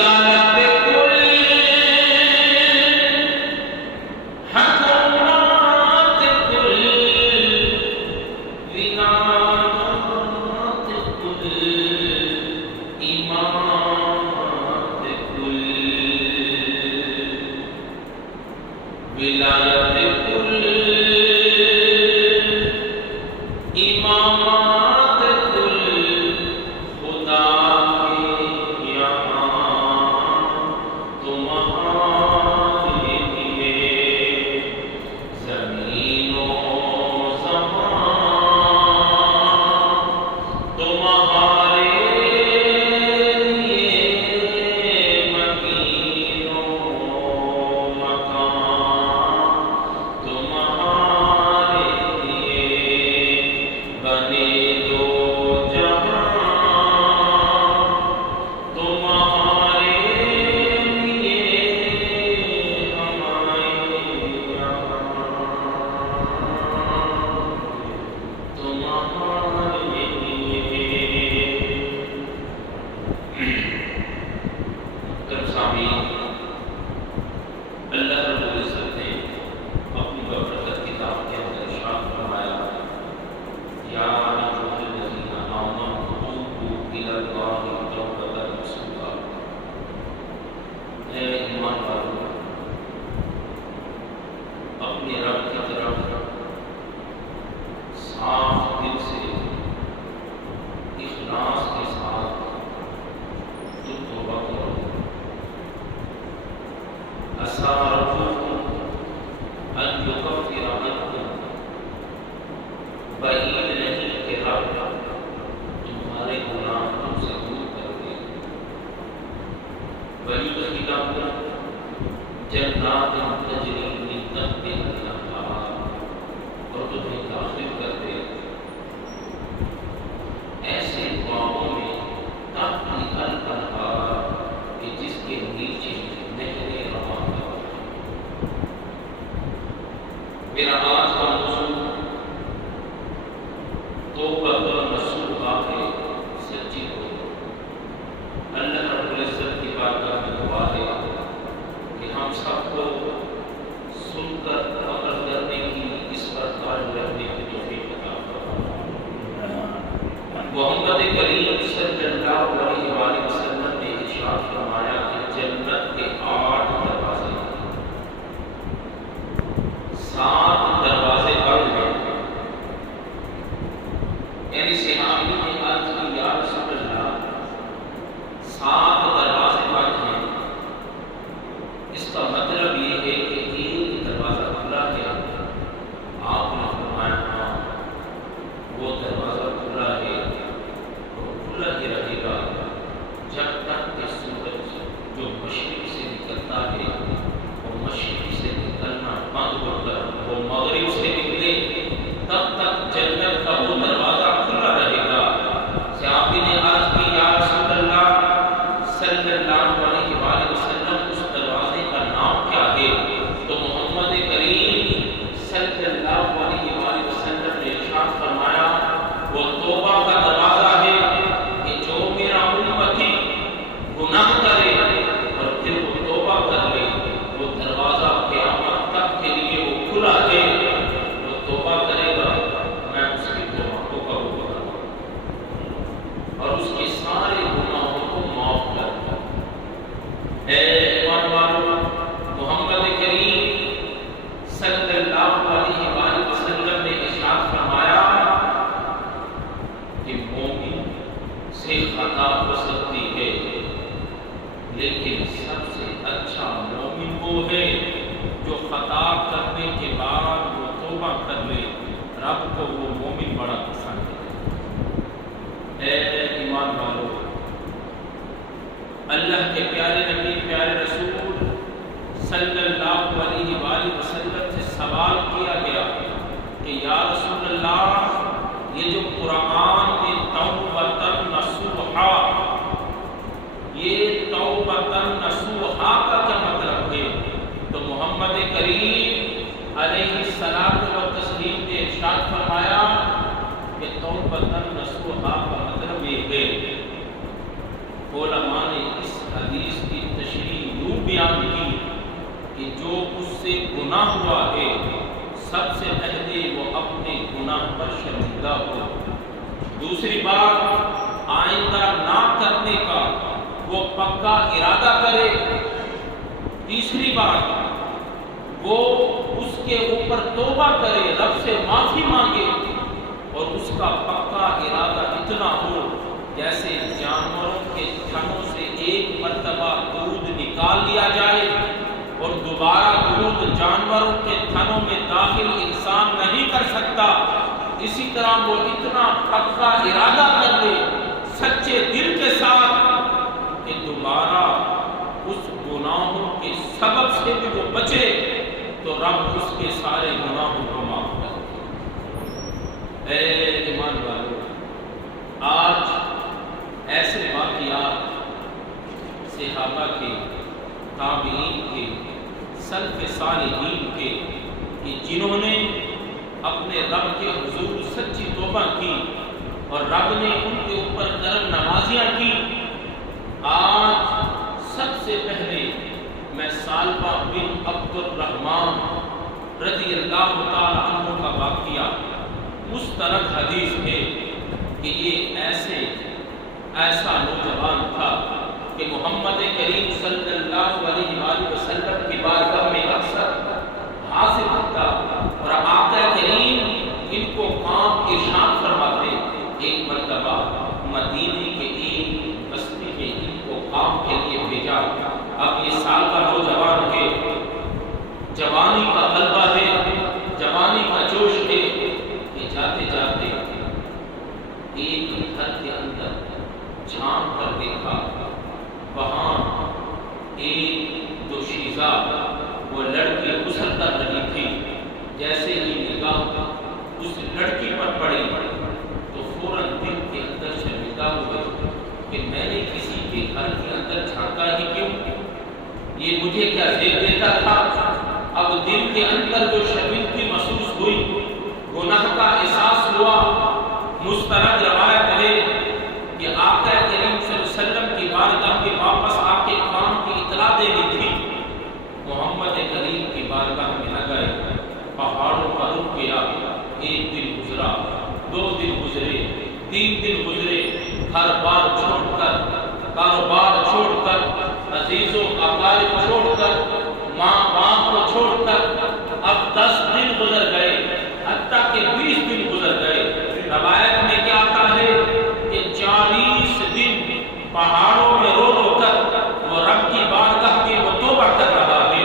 رسالت کل حکومت کل ولایات کل امامت کل ولایت کل امامات کل خدا کے یہاں تمہارے لیے زمین و زمان تمہارے لیے مکین و مکان تمہارے لیے بنے دو جہاں تمہارے لیے ہمارے یہاں تمہارے لیے سامعین اللہ رب العزت نے اپنی بابرکت کتاب کے اندر ارشاد فرمایا یا ایھا الذین آمنوا توبوا الی اللہ توبۃ نصوحا اے ایمان والو اپنے رب کی طرف صاف دل سے اخلاص کے ساتھ تم توبہ کرو عسیٰ ربکم ان یکفر عنکم بعید نہیں کہ رب تمہارے گناہ تم سے دور کر دے وَیُدْخِلَکُم جنات تجری من تحتہا الانہار اور تمہیں داخل کر دے ایسے باغوں میں تحت الانہار کہ جس کے نیچے نہریں رواں ہیں۔ میرا آج کا موضوع توبۃ نصوحا ہے، سچی توبہ۔ اللہ رب العزت کی بارگاہ میں دعا ہے کہ ہم سب کو سن کر عمل کرنے کی، اس پر قائم رہنے کی توفیق عطا فرمائے۔ محمد کریم صلی اللہ علیہ وآلہ وسلم نے ارشاد فرمایا کہ جنت کے 8 دروازے ہیں، 7 دروازے بند ہیں۔ یعنی صحابی نے عرض کی یا رسول اللہ 7 دروازے بند ہیں، اس کا مطلب یہ ہے کہ ایک دروازہ کھلا ہے۔ آپ نے فرمایا ہاں وہ دروازہ کھلا ہے اور کھلا ہی رہے گا جب تک کہ سورج جو مشرق سے نکلتا ہے وہ مشرق سے نکلنا بند ہو کر وہ مغرب سے نکلے، تب تک جنت کا وہ دروازہ کھلا رہے گا۔ صحابی نے عرض کی یا رسول اللہ صلی اللہ علیہ وآلہ وسلم اس دروازے کا نام کیا ہے؟ تو محمد کریم صلی اللہ علیہ وآلہ وسلم نے ارشاد فرمایا وہ توبہ کا دروازہ ہے کہ جو میرا امتی گناہ کرے اور پھر وہ توبہ کر لے، وہ دروازہ قیامت تک کے لیے وہ کھلا ہے۔ وہ توبہ کرے گا میں اس کی توبہ کو قبول کروں گا اور اس کے سارے گناہوں کو معاف کر دوں گا۔ اے ایمان والو، محمد کریم صلی اللہ علیہ وآلہ وسلم نے ارشاد فرمایا کہ مومن سے خطا ہو سکتی ہے لیکن سب سے اچھا مومن وہ ہے جو خطا کرنے کے بعد وہ توبہ کر لے۔ رب کو وہ مومن بڑا پسند ہے۔ اے ایمان والو، اللہ کے پیارے نبی پیارے رسول صلی اللہ علیہ وآلہ وسلم سے سوال کیا گیا کہ یا رسول اللہ یہ جو قرآن میں توبۃ نصوحا، یہ توبۃ نصوحا کا کیا مطلب ہے؟ تو محمد کریم علیہ السلام و تسلیم نے ارشاد فرمایا کہ توبۃ نصوحا کا مطلب یہ ہے، علماء نے اس حدیث کی گناہ ہوا ہے سب سے پہلے وہ اپنے گناہ پر شرمندہ ہو۔ دوسری بات، آئندہ نہ کرنے کا وہ پکا ارادہ کرے۔ تیسری بات، وہ اس کے اوپر توبہ کرے، رب سے معافی مانگے، اور اس کا پکا ارادہ اتنا ہو جیسے جانوروں کے تھنوں سے ایک مرتبہ دودھ نکال لیا جائے اور دوبارہ دودھ جانوروں کے تھنوں میں داخل انسان نہیں کر سکتا، اسی طرح وہ اتنا پکا ارادہ کر لے سچے دل کے ساتھ کہ دوبارہ اس گناہوں کے سبب سے بھی وہ بچے، تو رب اس کے سارے گناہوں کو معاف کر دے۔ اے ایمان والو، آج ایسے واقعات صحابہ کے، تابعین کے، سلف صالحین کے، کہ جنہوں نے اپنے رب کے حضور سچی توبہ کی اور رب نے ان کے اوپر کرم نوازیاں کی۔ آج سب سے پہلے میں سالبہ بن عبد الرحمن رضی اللہ تعالی عنہ کا واقعہ، مستند حدیث ہے کہ یہ ایسا نوجوان تھا کہ محمد کریم صلی اللہ علیہ وآلہ وسلم کی بارگاہ میں اکثر حاضر ہوتا، اور آقا کریم ان کو کام ارشاد فرماتے۔ ایک مرتبہ مدینے کے ایک بستی میں ان کو کام کے لیے بھیجا۔ اب یہ سال کا نوجوان ہے، جوانی کا غلبہ ہے، جوانی کا جوش ہے، کہ جاتے جاتے ایک گھر کے اندر جھانک کر دیکھا، وہاں ایک دوشیزہ وہ لڑکی غسل کر رہی تھی۔ جیسے ہی نگاہ اس لڑکی پر پڑی تو فوراً دل کے اندر شرمندہ ہوئے کہ میں نے کسی کے گھر کے اندر جھانکا ہی کیوں، یہ مجھے کیا دیکھ دیتا تھا۔ اب دل کے اندر جو شرمندگی محسوس ہوئی، گناہ کا احساس ہوا۔ مستند روایت ہے کہ آقا کریم صلی اللہ علیہ وسلم کی بارگاہ میں واپس آ کے کام کی اطلاع دینی تھی۔ محمد کریم کی بارگاہ میں نہ گئے، پہاڑوں کا رخ کیا۔ ایک دن گزرا، 2 دن گزرے، 3 دن گزرے، ہر بار چھوڑ کر، کاروبار چھوڑ کر، عزیز و اقارب چھوڑ کر، ماں باپ کو چھوڑ کر، اب 10 دن گزر گئے، حتیٰ کہ 20 دن گزر گئے۔ روایت میں کیا آتا ہے کہ 40 دن پہاڑوں میں رو رو کر وہ رب کی بارگاہ میں وہ توبہ کر رہا ہے۔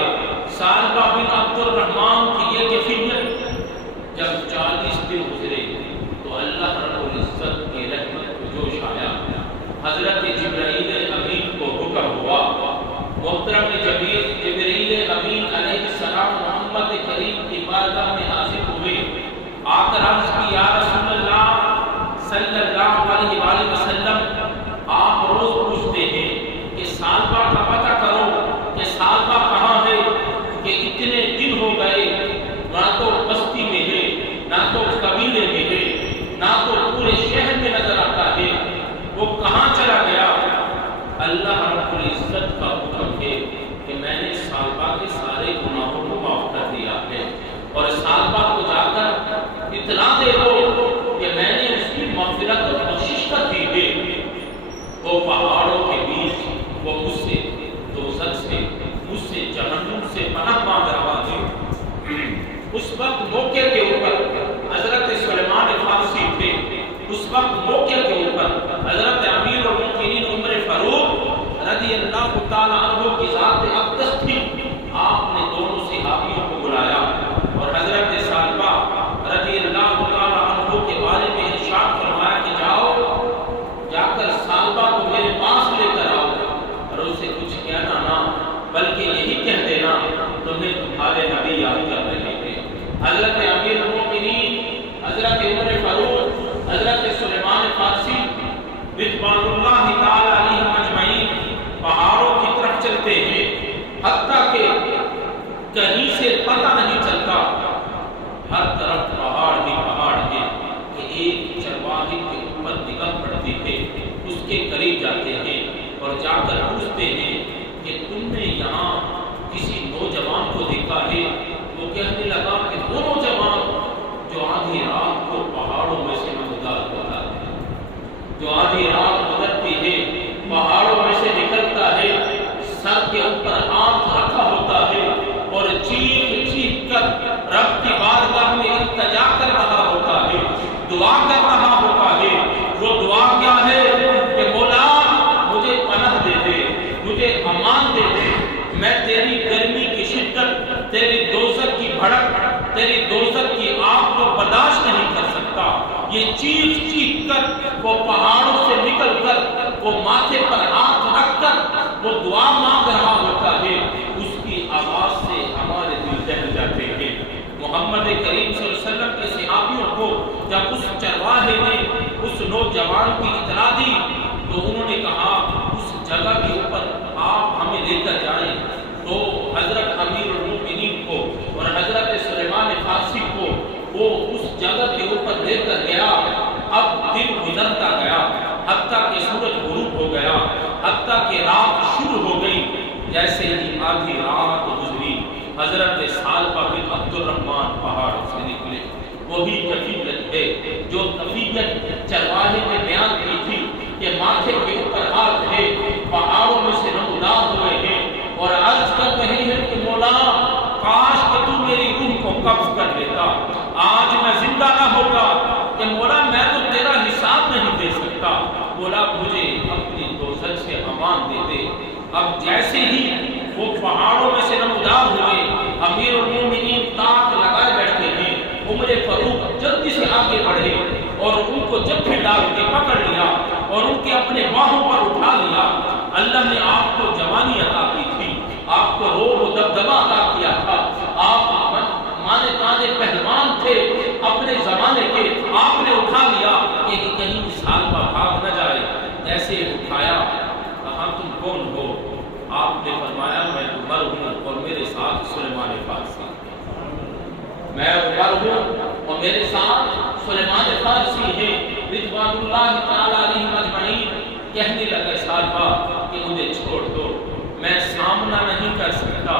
سالبہ بن عبد الرحمن کی یہ کیفیت، جب 40 دن گزرے تو اللہ رب العزت کی رحمت کو جوش آیا۔ حضرت جبرائیل امین کو حکم ہوا، محترم جبرائیل امین علیہ السلام محمد کریم کی بارگاہ میں حاضر ہوئے۔ آ کر عرض کی، یا رسول اللہ صلی اللہ علیہ وآلہ وسلم، آپ روز پوچھتے ہیں کہ سالبہ کا پتہ کرو کہ سالبہ کہاں ہے، کہ اتنے دن ہو گئے، نہ تو بستی میں ہے، نہ تو قبیلے میں ہے، نہ تو پورے شہر میں نظر آتا ہے، وہ کہاں چلا گیا؟ اللہ رب العزت کا حکم ہے کہ میں نے سالبہ کے سارے گناہوں کو معاف کر دیا ہے، اور سالبہ کو جا کر اطلاع دے دو کہ میں نے اس کی مغفرت اور بخشش کر دی ہے۔ وہ پہاڑوں کے بیچ وہ مجھ سے دوزخ سے، مجھ سے جہنم سے پناہ مانگ رہا ہے۔ اس وقت موقع کے اوپر حضرت سلیمان فارسی تھے، اس وقت موقع کے اوپر حضرت امیر المؤمنین عمر فاروق رضی اللہ تعالیٰ عنہ کی ذات اقدس تھی۔ آپ نے دونوں صحابیوں کو بلایا اور حضرت سالبہ رضی اللہ تعالیٰ عنہ کے بارے میں ارشاد فرمایا کہ جا کر سالبہ کو میرے پاس لے کر آؤ، اور اس سے کچھ کہنا نہ، بلکہ یہی کہہ دینا تمہیں تمہارے نبی یاد کر رہے تھے۔ حضرت امیر المؤمنین حضرت عمر فاروق حضرت سلیمان فارسی رضوان اللہ تعالی علیہم اجمعین پہاڑوں کی طرف چلتے ہیں، حتیٰ کہ کہیں سے پتہ نہیں چلتا، ہر طرف پہاڑ ہی پہاڑ ہیں، کہ ایک چرواہے کے اوپر نگاہ پڑتی ہے، اس کے قریب جاتے ہیں اور جا کر پوچھتے ہیں کہ تم نے یہاں کسی نوجوان کو دیکھا ہے؟ وہ اوپر ہاتھ رکھا ہوتا ہے اور چیخ چیخ کر رب کی بارگاہ میں التجا کر رہا ہوتا ہے، دعا کر رہا ہوتا ہے۔ وہ دعا کیا ہے کہ مولا مجھے پناہ دے دے، مجھے امان دے دے، میں تیری گرمی کی شدت، تیری دوزخ کی بھڑک، تیری دوزخ کی آگ کو برداشت نہیں کر سکتا۔ یہ چیخ چیخ کر وہ پہاڑوں سے نکل کر وہ ماتھے پر ہاتھ رکھ کر وہ دعا مانگ رہا ہوتا ہے، اس کی آواز سے ہمارے دل دہل جاتے ہیں۔ محمد کریم صلی اللہ علیہ وسلم کے صحابیوں کو جب اس چرواہے نے اس نوجوان کی اطلاع دی تو انہوں نے کہا اس جگہ کے اوپر آپ ہمیں لے کر جائیں۔ تو حضرت امیر المومنین کو اور حضرت سلیمان فارسی کو وہ اس جگہ کے اوپر لے کر گیا۔ اب دن گزرتا گیا، حتیٰ کہ سورج غروب ہو گیا، حتیٰ کہ رات شروع ہو گئی۔ جیسے ہی آدھی رات گزری، حضرت ثعلبہ بن عبد الرحمن پہاڑ سے نکلے۔ وہی کفیت ہے جو کفیت چرواہے نے بیان کی تھی کہ ماتھے کے اوپر ہاتھ ہے، پہاڑوں میں سے نمودار ہوئے ہیں اور عرض کر رہے ہیں کہ مولا کاش کہ تو میری روح کو قبض کر لیتا، آج میں زندہ نہ ہوتا کہ مولا میں تو تیرا حساب نہیں دے سکتا، مولا مجھے اپنی دوزخ سے امان دے دے۔ اب جیسے ہی وہ پہاڑوں میں سے نمودار ہوئے، امیر المومنین تاک لگائے بیٹھے ہیں۔ عمر فاروق جلدی سے آگے بڑھے اور ان کو جبھے ڈال کے پکڑ لیا اور ان کے اپنے باہوں پر اٹھا لیا۔ اللہ نے آپ کو جوانی عطا کی تھی، آپ کو روب و دبدبہ عطا کیا تھا، آپ مانے تانے پہلوان تھے اپنے زمانے کے، آپ نے اٹھا لیا کہ کہیں ثعلبہ بھاگ نہ جائے۔ ایسے اٹھایا، کہا تم کون ہو؟ آپ نے فرمایا میں عمر ہوں اور میرے ساتھ سلیمان فارسی۔ میں عمر ہوں اور میرے ساتھ سلیمان فارسی ہے رضوان اللہ تعالی علیہ اجمعین۔ کہنے لگا ثعلبہ کہ مجھے چھوڑ دو، میں سامنا نہیں کر سکتا،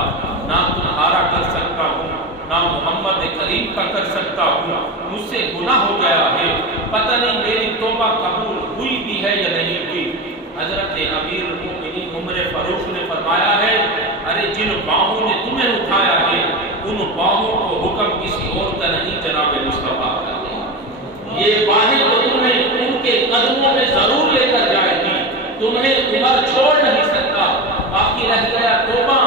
نہ تمہارا کر سکتا ہوں، نہ محمد کریم کا کر سکتا ہوں، مجھ سے گناہ ہو گیا ہے، پتہ نہیں میری توبہ قبول ہوئی بھی ہے یا نہیں ہوئی۔ حضرت امیر المومنین عمر فاروق نے فرمایا ہے ارے جن باہوں نے تمہیں اٹھایا ہے ان باہوں کو حکم کسی اور کا نہیں جناب مصطفیٰ کا ہے۔ یہ باہیں تو تمہیں ان کے قدموں میں ضرور لے کر جائے گی، تمہیں عمر چھوڑ نہیں سکتا۔ باقی رہ گیا توبہ،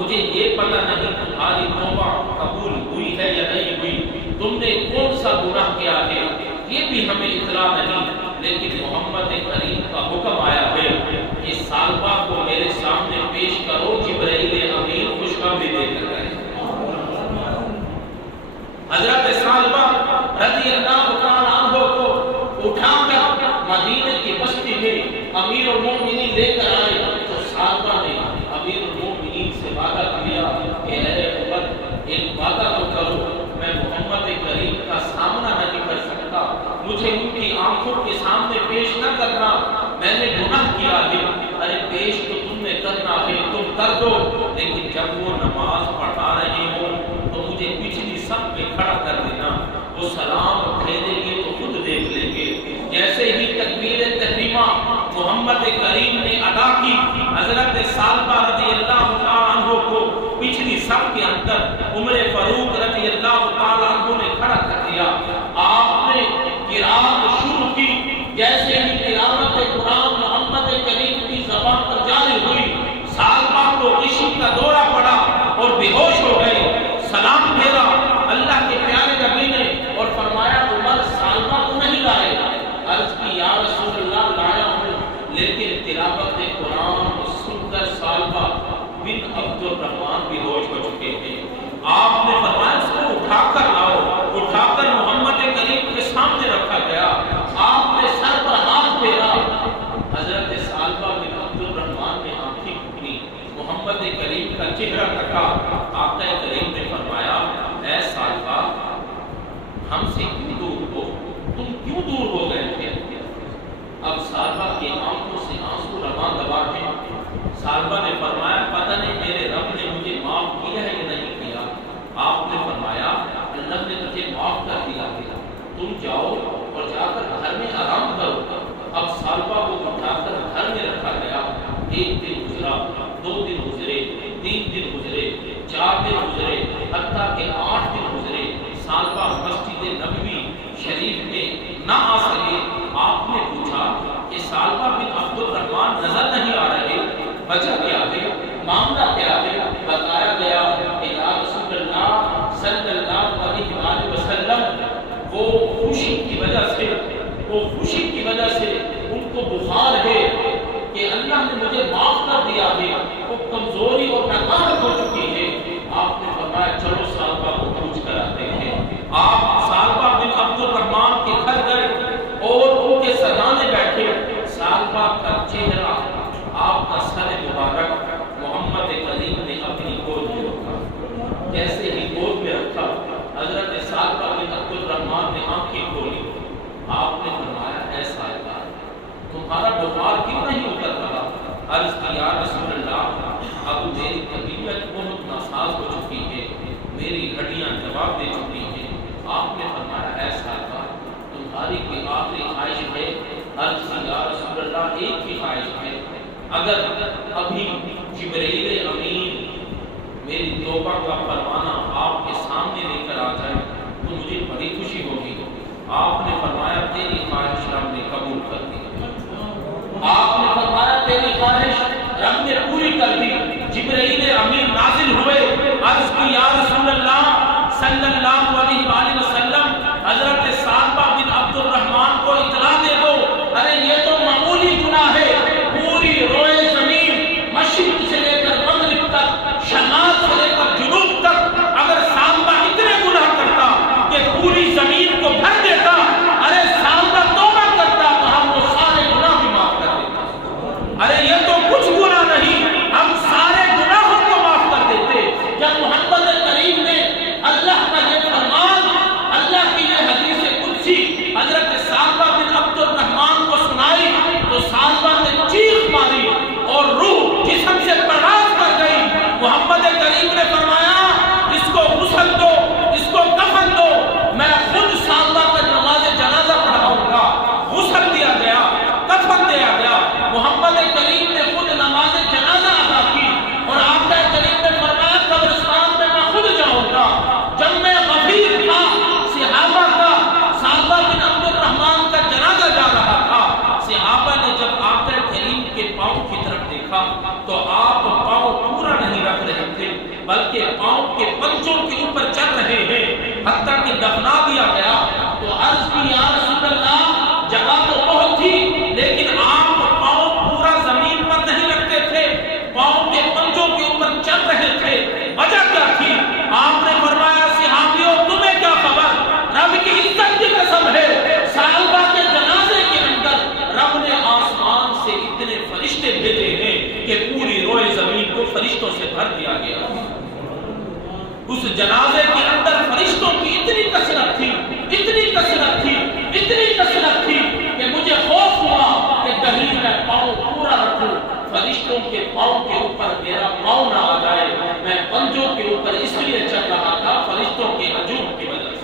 مجھے یہ پتہ نہیں تمہاری توبہ قبول ہوئی ہے یا نہیں ہوئی، تم نے کون سا گناہ کیا ہے یہ بھی ہمیں اطلاع نہیں، لیکن محمد کریم کا حکم آیا ہے کہ ثعلبہ کو میرے سامنے پیش کرو۔ جبرائیل امین خوشخبری دے کر گئے۔ حضرت ثعلبہ رضی اللہ تعالیٰ عنہ کو اٹھا کر مدینے کی بستی میں امیر المومنین لے کر آئے تو ثعلبہ نے امیر المومنین سے وعدہ کیا کہ اے عمر ایک وعدہ تو کرو، میں محمد کریم کا سامنا نہیں کر سکتا، مجھے ان کی آنکھوں کے سامنے پیش نہ کرنا، میں نے گناہ کیا ہے۔ ارے پیش تو تم نے کرنا ہے، تم کر دو، لیکن جب وہ نماز پڑھا رہے ہو تو مجھے پچھلی صف میں کھڑا کر دینا، وہ سلام پھیریں گے تو خود دیکھ لیں گے۔ جیسے ہی تکبیر تحریمہ محمد کریم نے ادا کی، حضرت ثعلبہ رضی اللہ تعالیٰ عنہ کو پچھلی صف کے اندر عمر فاروق رضی اللہ تعالیٰ عنہ نے کھڑا کر دیا۔ آپ نے قرات شروع کی، جیسے ہی تلاوت قرآن محمد کریم کی زبان پر جاری ہوئی، ثعلبہ کو عشق کا دورہ پڑا اور بے ہوش ہو گئے۔ سلام پھیرا اللہ کے پیارے نبی نے اور فرمایا عمر ثعلبہ کو نہیں لائے؟ عرض کی یا رسول اللہ لایا ہوں، لیکن تلاوت قرآن سن کر ثعلبہ بن عبد الرحمن بے ہوش ہو چکے ہیں۔ آپ نے فرمایا اس کو اٹھا کر لاؤ، اٹھا کر محمد کریم کے سامنے رکھا گیا۔ آپ نے سر پر ہاتھ پھیرا، حضرت ثعلبہ بن عبد الرحمن نے آنکھیں کھولی، محمد کریم کا چہرہ تکا۔ آقا کریم نے فرمایا اے ثعلبہ ہم سے کیوں دور ہو، تم کیوں دور ہو گئے تھے؟ اب ثعلبہ کی آنکھوں سے آنسو رواں دوا ہیں۔ ثعلبہ نے فرمایا پتہ نہیں میرے رب نے مجھے معاف کیا ہے یا نہیں کیا۔ آپ نے فرمایا اللہ نے تجھے معاف کر دیا ہے، تم جاؤ اور جا کر گھر میں آرام کرو۔ اب ثعلبہ کو اٹھا کر گھر میں رکھا گیا۔ ایک دن گزرا، دو دن گزرے، 3 دن گزرے، 4 دن گزرے، حتیٰ کہ 8 دن گزرے، سال بعد مسجد نبوی شریف میں نہ آ سکے۔ آپ نے پوچھا کہ سالبہ بن عبد الرحمن نظر نہیں آ رہے، وجہ کیا ہے، معاملہ کیا ہے؟ بتایا گیا کہ یا رسول اللہ صلی اللہ علیہ وآلہ وسلم وہ خوشی کی وجہ سے ان کو بخار ہے کہ اللہ نے مجھے معاف کر دیا ہے، وہ کمزوری اور ناکام ہو چکی ہے۔ آپ نے فرمایا چلو سالبہ کو پوچھ کر آتے ہیں۔ آپ سالبہ بن عبد الرحمن کے گھر گئے اور ان کے سجانے بیٹھے۔ سالبہ کا چہرہ، آپ کا سر مبارک محمد کریم نے اپنی گود میں رکھا۔ جیسے ہی گود میں رکھا، حضرت سالبہ بن عبد الرحمن نے آنکھیں کھولی۔ آپ نے فرمایا اے سالبہ تمہارا بخار کیوں نہیں اتر رہا؟ عرض کی یا رسول اللہ اب میری طبیعت بہت ناساز ہو چکی ہے، میری ہڈیاں جواب دے چکی ہیں۔ آپ نے فرمایا اے سالبہ تمہاری کوئی آخری خواہش ہے؟ عرض کی یا رسول اللہ ایک ہی خواہش ہے، اگر ابھی جبرائیل امین میری توبہ کا پروانہ آپ کے سامنے لے کر آ جائے تو مجھے بڑی خوشی ہوگی۔ آپ نے فرمایا تیری خواہش رب نے قبول کر دی۔ آپ نے فرمایا تیری خواہش رب نے پوری کر دی۔ جبرائیل امین نازل ہوئے، عرض کی یا رسول اللہ صلی اللہ علیہ وآلہ وسلم حضرت سالبہ بن عبد الرحمن کو اطلاع دے دو، ارے یہ تو معمولی گناہ ہے، پوری روئے زمین مشرق سے لے کر مغرب تک، شمال سے لے کر جنوب تک، اگر سالبہ اتنے گناہ کرتا کہ پوری زمین کو بھر دیتا، ارے سالبہ توبہ کرتا تو ہم وہ سارے گناہ بھی معاف کر دیتا۔ ارے یہ تو کچھ گناہ نہیں، ہم سارے گناہوں کو معاف کر دیتے۔ جب محمد کریم نے اللہ کا یہ فرمان، اللہ کی یہ حدیث قدسی حضرت سالبہ بن عبد الرحمن کو سنائی تو سالبہ نے چیخ ماری اور روح جسم سے پرواز کر گئی۔ محمد کریم نے فرمایا اس کو غسل دو، اس کو کفن دو، میں خود سالبہ کا نماز جنازہ پڑھاؤں گا۔ غسل دیا گیا، کفن دیا گیا، محمد کریم نے خود نماز جنازہ ادا کی اور آقا کریم نے فرمایا قبرستان میں میں خود جاؤں گا۔ جب میں غفیر تھا صحابہ کا سالبہ بن عبد الرحمن کا جنازہ جا رہا تھا، صحابہ نے جب آقا کریم کے پاؤں کی طرف دیکھا تو آپ پاؤں پورا نہیں رکھ رہے تھے بلکہ پاؤں کے پنجوں کے اوپر چل رہے ہیں، حتیٰ کہ دفنا دیا گیا۔ تو عرض کی یا رسول اللہ جگہ تو بہت تھی لیکن آپ پاؤں پورا زمین پر نہیں رکھتے تھے، پاؤں کے پنجوں کے اوپر چل رہے تھے، وجہ کیا تھی؟ آپ نے فرمایا صحابیوں تمہیں کیا خبر، رب کی عزت کی قسم ہے سالبہ کے جنازے کے اندر رب نے آسمان سے اتنے فرشتے بھیجے ہیں کہ پوری روئے زمین کو فرشتوں سے بھر دیا گیا۔ اس جنازے کے اندر فرشتوں کی اتنی کثرت تھی، اتنی کثرت تھی، اتنی کثرت تھی کہ مجھے خوف ہوا کہ کہیں میں پاؤں پورا رکھوں، فرشتوں کے پاؤں کے اوپر میرا پاؤں نہ آ جائے۔ میں پنجوں کے اوپر اس لیے چل رہا تھا فرشتوں کے ہجوم کی وجہ سے۔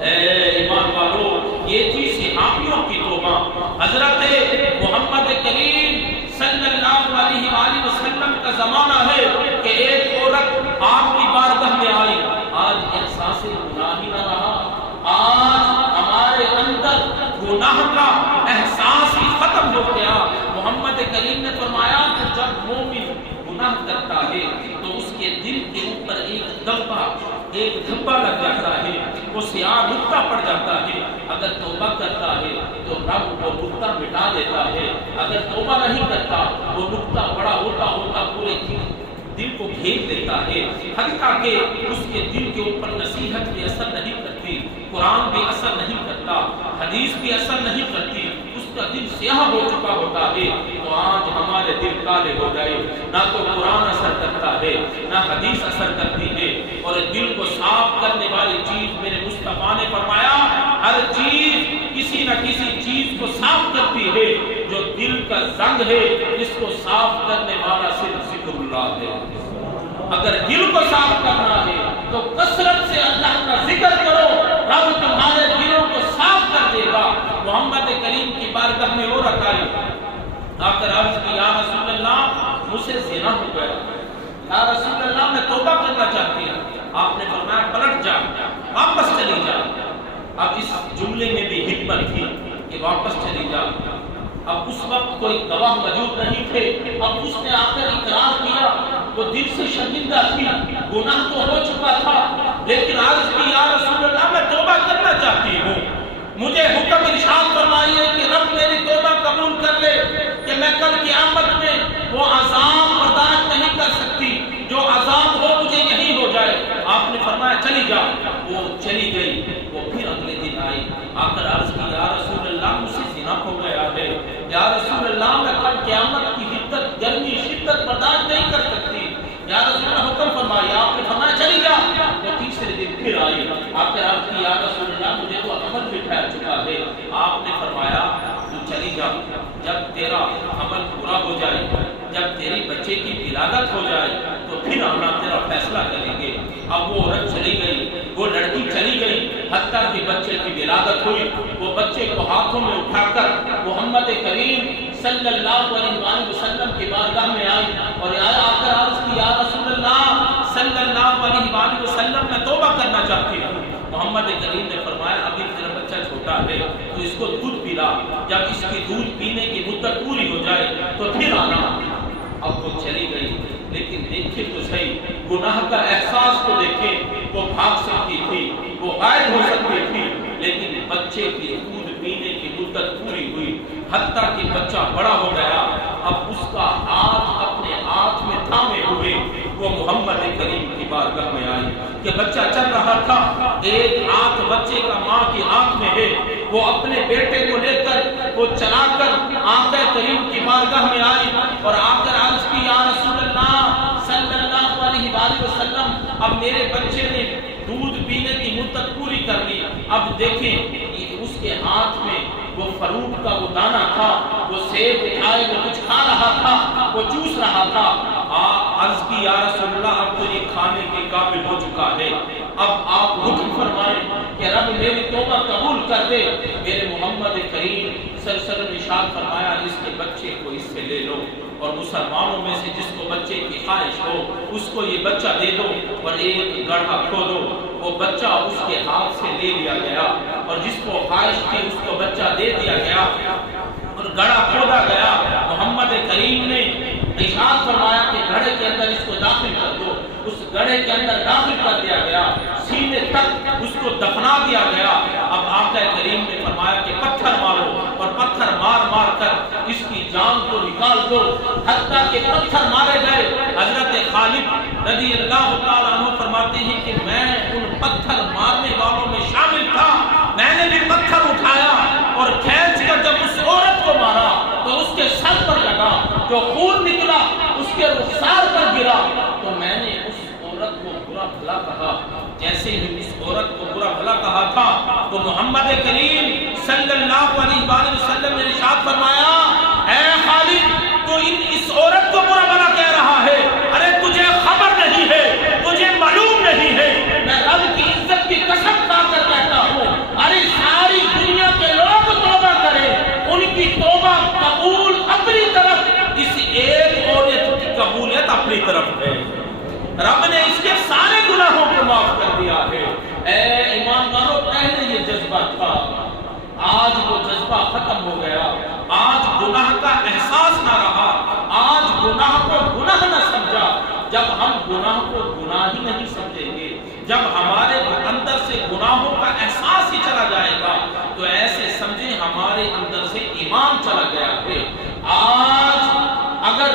اے ایمان والو، یہ تھی صحابیوں کی توبہ۔ حضرت محمد کریم صلی اللہ علیہ وآلہ وسلم کا زمانہ ہے کہ ایک عورت آپ کی بارگاہ میں آئی۔ آج احساس گناہ ہی نہ رہا، آج ہمارے اندر گناہ کا احساس ہی ختم ہو گیا۔ محمد کریم نے فرمایا کہ جب مومن گناہ کرتا ہے تو اس کے دل کے اوپر ایک دھبا لگ جاتا ہے، وہ سیاہ نقطہ پڑ جاتا ہے۔ اگر توبہ کرتا ہے تو رب وہ نقطہ مٹا دیتا ہے، اگر توبہ نہیں کرتا وہ نقطہ بڑا ہوتا ہوتا پورے دل کو گھیر لیتا ہے، حتیٰ کہ اس کے دل کے اوپر نصیحت بھی اثر نہیں کرتی، قرآن بھی اثر نہیں کرتا، حدیث بھی اثر نہیں کرتی، اس کا دل سیاہ ہو چکا ہوتا ہے۔ تو آج ہمارے دل کالے ہو گئے، نہ تو قرآن اثر کرتا ہے نہ حدیث اثر کرتی ہے، اور دل کو صاف کرنے والی چیز میرے مصطفیٰ نے فرمایا ہر چیز کسی نہ کسی چیز کو صاف کرتی ہے، جو دل کا زنگ ہے اس کو صاف کرنے والا صرف ذکر اللہ ہے۔ اگر دل کو صاف کرنا ہے تو کثرت سے اللہ کا ذکر کرو، رب تمہارے دلوں کو صاف کر دے گا۔ محمد کریم کی بارگاہ میں عورت آئی، آ کر عرض کی یا رسول اللہ مجھ سے زنا ہو گیا، یا رسول چلی جا. اب اس جملے میں بھی حکمت تھی کہ واپس چلی جا. اب اس وقت کوئی گواہ موجود نہیں تھے. اب اس نے آ کر اقرار کیا. وہ دل سے شرمندہ تھی, گناہ تو ہو چکا تھا, لیکن عرض کی یا رسول اللہ میں توبہ کرنا چاہتی ہوں, مجھے حکم ارشاد فرمائیے کہ رب میری توبہ قبول کر لے کہ میں کل قیامت میں وہ عذاب برداشت نہیں کر سکتی, جو عذاب ہو مجھے یہی ہو جائے. آپ نے فرمایا چلی جا. وہ چلی گئی. وہ پھر اگلے دن آئی, آ کر عرض کی یا رسول اللہ مجھ سے زنا ہو گیا ہے, یا رسول اللہ میں کل قیامت کی حدت گرمی شدت برداشت نہیں کر سکتی, یا رسول اللہ حکم فرمایا. آپ نے فرمایا چلی جا. وہ تیسرے دن پھر آئی, آ کر عرض کی یا رسول اللہ مجھے تو عمل بھی ٹھہر چکا ہے. آپ نے فرمایا تو چلی جا, جب تیرا عمل پورا ہو جائے, جب تیرے بچے کی ولادت ہو جائے تو پھر آنا تیرا فیصلہ کریں گے. اب وہ عورت چلی گئی, وہ لڑکی چلی گئی, حتیٰ کہ بچے کی ولادت ہوئی. وہ بچے کو ہاتھوں میں اٹھا کر محمد کریم صلی اللہ علیہ وسلم کی بارگاہ میں آئی اور آ کر عرض کی یا رسول اللہ صلی اللہ علیہ وسلم میں توبہ کرنا چاہتی ہوں. محمد کریم نے فرمایا ابھی تیرا بچہ چھوٹا ہے تو اس کو دودھ پلا, جب اس کی دودھ پینے کی مدت پوری ہو جائے تو پھر آنا. اب وہ چلی گئی, لیکن دیکھیں تو صحیح, گناہ کا احساس تو دیکھیں. وہ بھاگ سکتی تھی, وہ غائب ہو سکتی تھی, لیکن بچے کی دودھ پینے کی مدت پوری ہوئی, حتیٰ کہ بچہ بڑا ہو گیا. اب اس کا ہاتھ اپنے ہاتھ میں تھامے ہوئے وہ محمد کریم کی بارگاہ میں آئی کہ بچہ چل رہا تھا, ایک ہاتھ بچے کا ماں کی آنکھ میں ہے. وہ اپنے بیٹے کو لے کر وہ چلا کر آقا کریم کی بارگاہ میں آئی اور آ کر عرض کی یا رسول اللہ صلی اللہ علیہ وآلہ وسلم اب میرے بچے نے دودھ پینے کی مدت پوری کر لی. اب دیکھیں اس کے ہاتھ میں وہ فروٹ کا وہ دانہ تھا, وہ سیب اٹھائے وہ کچھ کھا رہا تھا, وہ چوس رہا تھا. عرض کی یا رسول اللہ اب تو یہ کھانے کے قابل ہو چکا ہے, اب آپ حکم فرمائیں کہ رب میری توبہ قبول کر دے. میرے محمد کریم صلی اللہ علیہ وسلم نے ارشاد فرمایا اس کے بچے کو اس سے لے لو اور مسلمانوں میں سے جس کو بچے کی خواہش ہو اس کو یہ بچہ دے دو اور ایک گڑھا کھودو. وہ بچہ اس کے ہاتھ سے لے لیا گیا اور جس کو خواہش تھی اس کو بچہ دے دیا گیا اور گڑھا کھودا گیا. محمد کریم نے ارشاد فرمایا کہ گڑھے کے اندر اس کو داخل کر دو. اس گڑھے کے اندر داخل کر دیا گیا, سینے تک اس کو دفنا دیا گیا. اب آقا کریم نے فرمایا کہ پتھر مارو اور پتھر مار مار کر اس کی جان کو نکال دو. حتیٰ کہ پتھر مارے گئے. حضرت خالد رضی اللہ تعالیٰ عنہ فرماتے ہیں کہ میں ان پتھر مارنے والوں میں شامل تھا. میں نے بھی پتھر اٹھایا اور کھینچ کر جب اس عورت کو مارا تو اس کے سر پر لگا, جو خون نکلا اس کے رخسار پر گرا. تو میں نے اس عورت کو برا بھلا کہا. جیسے ہی اس عورت کو برا بھلا کہا تھا تو محمد کریم صلی اللہ علیہ وآلہ وسلم نے ارشاد فرمایا اے خالد تو اس عورت کو برا بھلا کہہ رہا ہے, ارے تجھے خبر نہیں ہے, تجھے معلوم نہیں ہے, میں رب کی عزت کی قسم کھا کر کہتا ہوں ارے ساری دنیا کے لوگ توبہ کریں, ان کی توبہ قبول اپنی طرف, اس ایک عورت کی قبولیت اپنی طرف ہے. رب نے اس کے سارے گناہوں کو معاف کر دیا ہے. اے ایمانداروں پہلے یہ جذبہ تھا, آج وہ جذبہ ختم ہو گیا. آج گناہ کا احساس نہ رہا, آج گناہ کو گناہ نہ سمجھا. جب ہم گناہ کو گناہ ہی نہیں سمجھیں گے, جب ہمارے اندر سے گناہوں کا احساس ہی چلا جائے گا تو ایسے سمجھیں ہمارے اندر سے ایمان چلا گیا ہے. آج اگر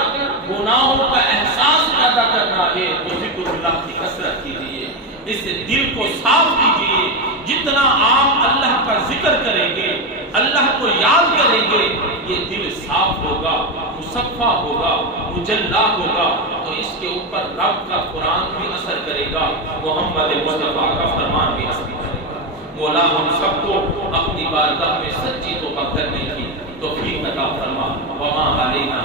گناہوں کا احساس پیدا کرنا ہے تو ذکر اللہ کی کثرت کیجیے, اس دل کو صاف کیجیے. جتنا آپ اللہ کا ذکر کریں گے, اللہ کو یاد کریں گے, یہ دل صاف ہوگا, مصفا ہوگا, مجلا ہوگا, تو اس کے اوپر رب کا قرآن بھی اثر کرے گا, محمد مصطفیٰ کا فرمان بھی اثر کرے گا. مولا ہم سب کو اپنی بارگاہ میں سچی توبہ کرنے کی توفیق عطا فرما. وما علینا